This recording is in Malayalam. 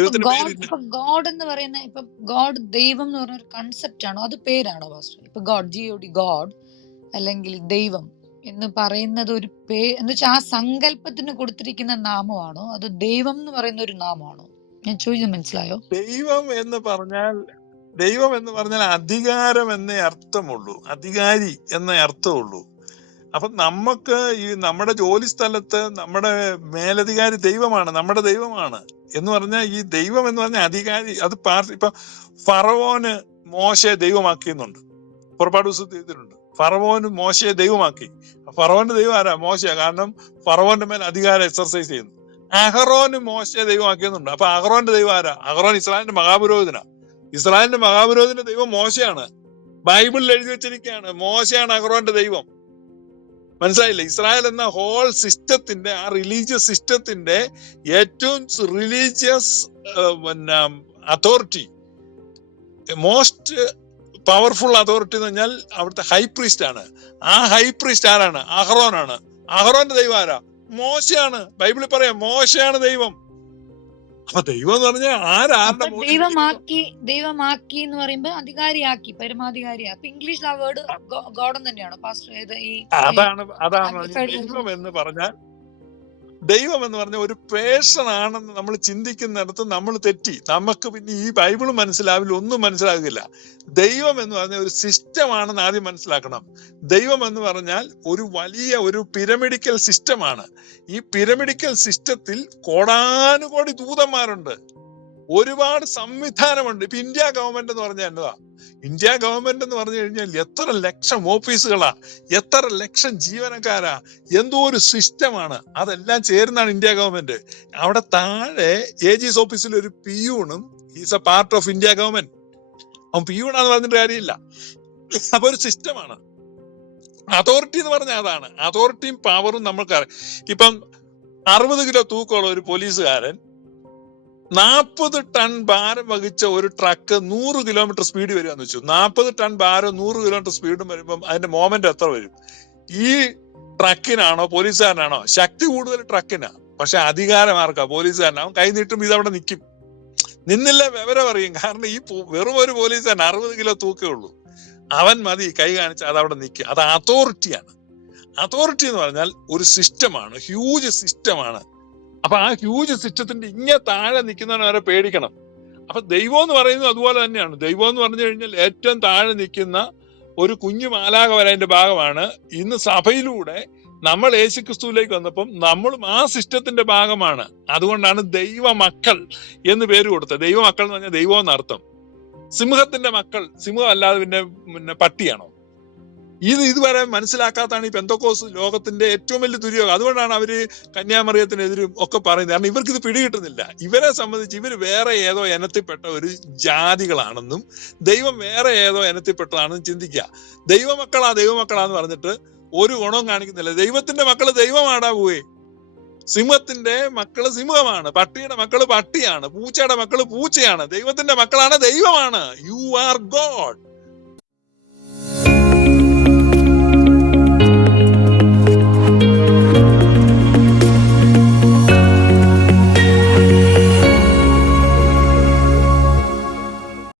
ഗോഡ് ഇപ്പൊ ഗോഡ് എന്ന് പറയുന്ന ഇപ്പൊ ഗോഡ് ദൈവം എന്ന് പറയുന്ന ഒരു കൺസെപ്റ്റ് ആണോ? അത് പേരാണോ പാസ്റ്റർ ഇപ്പൊ God G O D God അല്ലെങ്കിൽ ദൈവം എന്ന് പറയുന്നത് ഒരു പേ എന്ന് വെച്ചാൽ ആ സങ്കല്പത്തിന് കൊടുത്തിരിക്കുന്ന നാമമാണോ? അത് ദൈവം എന്ന് പറയുന്ന ഒരു നാമമാണോ? ഞാൻ ചോദിച്ചത് മനസ്സിലായോ? ദൈവം എന്ന് പറഞ്ഞാൽ ദൈവം എന്ന് പറഞ്ഞാൽ അധികാരം എന്നേ അർത്ഥമുള്ളൂ. അധികാരി എന്നേ അർത്ഥമുള്ളൂ. അപ്പൊ നമുക്ക് ഈ നമ്മുടെ ജോലി സ്ഥലത്ത് നമ്മുടെ മേലധികാരി ദൈവമാണ് നമ്മുടെ ദൈവമാണ് എന്ന് പറഞ്ഞാൽ ഈ ദൈവം എന്ന് പറഞ്ഞാൽ അധികാരി അത് പാർട്ടി ഇപ്പൊ ഫറവോന് മോശയെ ദൈവമാക്കിയെന്നുണ്ട്. പുറപ്പാട് ചെയ്തിട്ടുണ്ട് ഫറവോന് മോശയെ ദൈവമാക്കി. ഫറവോന്റെ ദൈവം ആരാ? മോശ കാരണം ഫറവോന്റെ മേൽ അധികാരം എക്സർസൈസ് ചെയ്യുന്നു. അഹറോന് മോശയെ ദൈവമാക്കിയെന്നുണ്ട്. അപ്പൊ അഹറോന്റെ ദൈവം ആരാ? അഹറോൻ ഇസ്രായേലിന്റെ മഹാപുരോഹിതനാ. ഇസ്രായേലിന്റെ മഹാപുരോഹിതന്റെ ദൈവം മോശയാണ്. ബൈബിളിൽ എഴുതി വെച്ചിരിക്കുകയാണ്. മോശയാണ് അഹറോന്റെ ദൈവം. മനസ്സിലായില്ലേ? ഇസ്രായേൽ എന്ന ഹോൾ സിസ്റ്റത്തിന്റെ ആ റിലീജിയസ് സിസ്റ്റത്തിന്റെ ഏറ്റവും റിലീജിയസ് പിന്നെ അതോറിറ്റി മോസ്റ്റ് പവർഫുൾ അതോറിറ്റി എന്ന് പറഞ്ഞാൽ അവിടുത്തെ ഹൈ പ്രീസ്റ്റ് ആണ്. ആ ഹൈ പ്രീസ്റ്റ് ആരാണ്? ആണ് അഹ്റോന്റെ ദൈവം ആരാ? മോശയാണ്. ബൈബിളിൽ പറയാം മോശയാണ് ദൈവം. അപ്പൊ ദൈവം എന്ന് പറഞ്ഞാൽ ആരാരുടെ ദൈവമാക്കി ദൈവമാക്കി എന്ന് പറയുമ്പോ അധികാരിയാക്കി പരമാധികാരി അപ്പൊ ഇംഗ്ലീഷിൽ ആ വേർഡ് ഗോഡൻ തന്നെയാണോ? പാസ്റ്റർ ഏത് ഈ അതാണ് അതാണ് ദൈവം എന്ന് പറഞ്ഞാൽ ദൈവം എന്ന് പറഞ്ഞ ഒരു പേഴ്സൺ ആണെന്ന് നമ്മൾ ചിന്തിക്കുന്നിടത്ത് നമ്മൾ തെറ്റി. നമുക്ക് പിന്നെ ഈ ബൈബിൾ മനസ്സിലാവില്ല ഒന്നും മനസ്സിലാകില്ല. ദൈവം എന്ന് പറഞ്ഞ ഒരു സിസ്റ്റം ആണെന്ന് ആദ്യം മനസ്സിലാക്കണം. ദൈവം എന്ന് പറഞ്ഞാൽ ഒരു വലിയ ഒരു പിരമിഡിക്കൽ സിസ്റ്റമാണ് ഈ പിരമിഡിക്കൽ സിസ്റ്റത്തിൽ കോടാനുകോടി ദൂതന്മാരുണ്ട്. ഒരുപാട് സംവിധാനമുണ്ട്. ഇപ്പൊ ഇന്ത്യ ഗവൺമെന്റ് എന്ന് പറഞ്ഞാൽ എന്നതാ? ഇന്ത്യ ഗവൺമെന്റ് എന്ന് പറഞ്ഞു കഴിഞ്ഞാൽ എത്ര ലക്ഷം ഓഫീസുകളാ എത്ര ലക്ഷം ജീവനക്കാരാ എന്തോ ഒരു സിസ്റ്റമാണ് അതെല്ലാം ചേരുന്നതാണ് ഇന്ത്യ ഗവൺമെന്റ് അവിടെ താഴെ എ ജിസ് ഓഫീസിൽ ഒരു പിയൂണും is a part of India government അവൻ പിയൂണാന്ന് പറഞ്ഞിട്ട് കാര്യമില്ല. അപ്പൊ ഒരു സിസ്റ്റമാണ് അതോറിറ്റി എന്ന് പറഞ്ഞാൽ അതാണ്. അതോറിറ്റിയും പവറും നമ്മൾക്കറിയാം. ഇപ്പം അറുപത് കിലോ തൂക്കമുള്ള ഒരു പോലീസുകാരൻ നാൽപ്പത് ടൺ ഭാരം വഹിച്ച ഒരു ട്രക്ക് നൂറ് കിലോമീറ്റർ സ്പീഡ് വരികയെന്ന് വെച്ചു. നാൽപ്പത് ടൺ ഭാരം നൂറ് കിലോമീറ്റർ സ്പീഡും വരുമ്പം അതിന്റെ മോമെന്റ് എത്ര വരും? ഈ ട്രക്കിനാണോ പോലീസുകാരനാണോ? ശക്തി കൂടുതൽ ട്രക്കിനാ പക്ഷെ അധികാരം ആർക്കാ? പോലീസുകാരനാവും കൈ നീട്ടും ഇത് അവിടെ നിൽക്കും നിന്നില്ല വിവരം അറിയും. കാരണം ഈ വെറും ഒരു പോലീസുകാരൻ അറുപത് കിലോ തൂക്കേ ഉള്ളൂ. അവൻ മതി കൈ കാണിച്ച് അത് അവിടെ നിൽക്കുക അത് അതോറിറ്റിയാണ് അതോറിറ്റി എന്ന് പറഞ്ഞാൽ ഒരു സിസ്റ്റമാണ് ഹ്യൂജ് സിസ്റ്റമാണ് അപ്പൊ ആ ഹ്യൂജ് സിസ്റ്റത്തിന്റെ ഇങ്ങനെ താഴെ നിൽക്കുന്നവനെ പേടിക്കണം. അപ്പൊ ദൈവം എന്ന് പറയുന്നത് അതുപോലെ തന്നെയാണ്. ദൈവം എന്ന് പറഞ്ഞു കഴിഞ്ഞാൽ ഏറ്റവും താഴെ നിൽക്കുന്ന ഒരു കുഞ്ഞു മാലാക വരതിന്റെ ഭാഗമാണ്. ഇന്ന് സഭയിലൂടെ നമ്മൾ യേശുക്രിസ്തുവിലേക്ക് വന്നപ്പം നമ്മളും ആ സിസ്റ്റത്തിന്റെ ഭാഗമാണ്. അതുകൊണ്ടാണ് ദൈവ മക്കൾ എന്ന് പേര് കൊടുത്തത്. ദൈവ മക്കൾ എന്ന് പറഞ്ഞാൽ ദൈവം എന്നർത്ഥം. സിംഹത്തിന്റെ മക്കൾ. സിംഹം അല്ലാതെ പിന്നെ പിന്നെ പട്ടിയാണോ? ഇത് ഇതുവരെ മനസ്സിലാക്കാത്താണ് ഈ പെന്തക്കോസ് ലോകത്തിന്റെ ഏറ്റവും വലിയ ദുര്യോഗം. അതുകൊണ്ടാണ് അവർ കന്യാമറിയത്തിനെതിരും ഒക്കെ പറയുന്നത്. കാരണം ഇവർക്ക് ഇത് പിടികിട്ടുന്നില്ല. ഇവരെ സംബന്ധിച്ച് ഇവർ വേറെ ഏതോ ഇനത്തിൽപ്പെട്ട ഒരു ജാതികളാണെന്നും ദൈവം വേറെ ഏതോ ഇനത്തിൽപ്പെട്ടതാണെന്നും ചിന്തിക്കുക. ദൈവമക്കളാ ദൈവമക്കളാന്ന് പറഞ്ഞിട്ട് ഒരു ഗുണവും കാണിക്കുന്നില്ല. ദൈവത്തിന്റെ മക്കൾ ദൈവമാടാ പോവേ. സിംഹത്തിന്റെ മക്കൾ സിംഹമാണ്. പട്ടിയുടെ മക്കൾ പട്ടിയാണ്. പൂച്ചയുടെ മക്കൾ പൂച്ചയാണ്. ദൈവത്തിന്റെ മക്കളാണ് ദൈവമാണ്. You are God